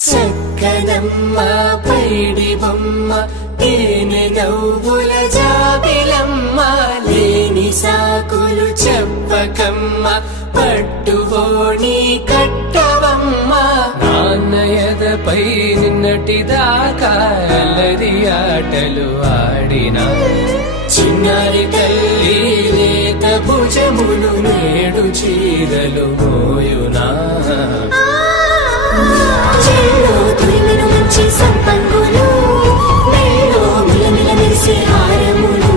చక్కనమ్మ పైడి బొమ్మ తేనె నవ్వుల జాబిలమ్మ లేని సాకులు చెప్పకమ్మ పట్టువోణి కట్టవమ్మ నాన్నయదపై నిన్నటిదాకా అల్లరి ఆటలు ఆడినా చిన్నారి తల్లి లేత భుజములు నేడు చీరలు మోయునా చెల్లో తురిమిను మంచి సంపంగులు మెల్లో మిలమిల మెరిసే హారములు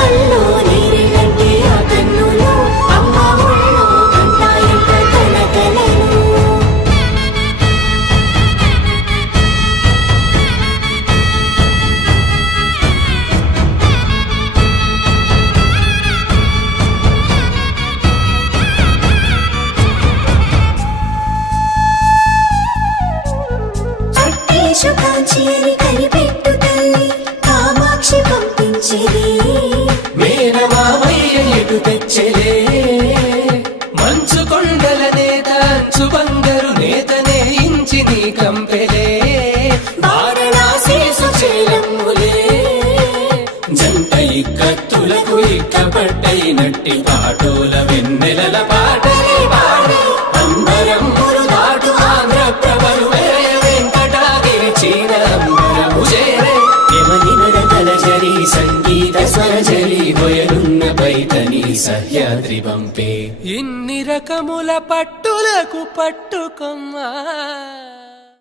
అల్లో నీరిలంటే ఆ కన్నులు అమ్మ ఒళ్ళో కంటాయంట తన కలలు కాంచిని కనిపెట్టు తల్లి కామాక్షి పంపించిరి మేనమామయ్య ఎటు తెచ్చలే మంచు కొండల నేత అంచు బంగారు నేతనే ఇంచి నీ కంపెలే వారణాసి సుచేలమ్ములే జంట ఇక్కత్తులకు ఇక్కపట్టైనట్టి పాటోల వెన్నెలల పాటలే పాడే అంబరమ్ములు దాటు ఆంధ్ర ప్రభలు సంగీత స్వరజరి గొయలున్న పైతని సహ్యాద్రి పంపే ఇన్ని రకముల పట్టులకు పట్టుకొమ్మా